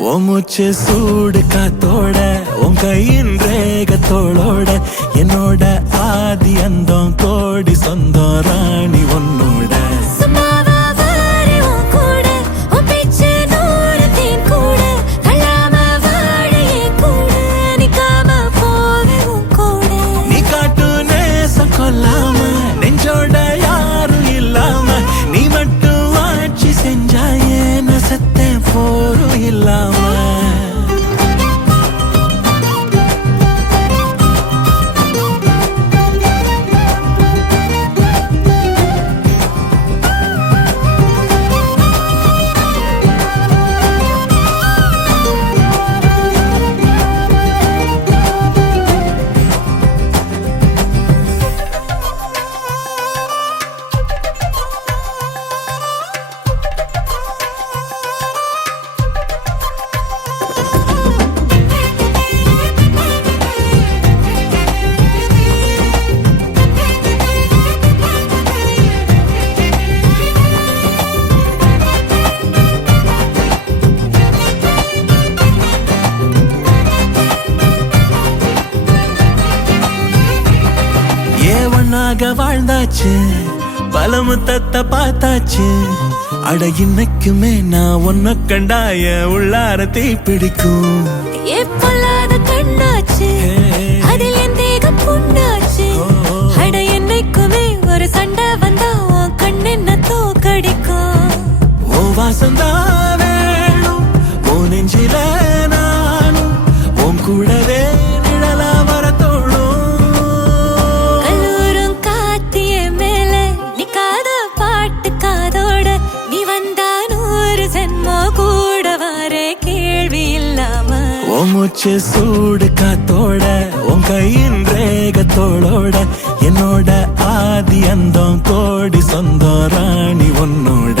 உன் மூச்சு சூடு காத்தோட உன் கையின் ரேகத்தோளோட என்னோட ஆதி அந்தம் கோடி சொந்தம் ராணி உன்னோட நீ காட்டு நேசம் கொல்லாம நெஞ்சோட யாரும் இல்லாம நீ மட்டும் ஆட்சி செஞ்சாயே நசத்தேன் போரும் இல்லாம வாழ்ந்தாச்சு பல முத்தத்தை பார்த்தாச்சு அட இன்னைக்குமே நான் உன்ன கண்டாய உள்ளார தீ பிடிக்கும் கண்ணாச்சு அதில் என் தேகம் புண்ணாச்சு அட என்னைக்குமே ஒரு சண்டை வந்தா உன் கண் என்ன தோக்கடிக்கும் ஓ வாசந்தா வேணும் ஓ நெஞ்சில நானும் உன் கூடவே நிழலா வர தோணும் மூச்சு சூடு காத்தோட உன் கையின் ரேகத்தோளோட என்னோட ஆதி அந்தம் கோடி சொந்தம் ராணி உன்னோட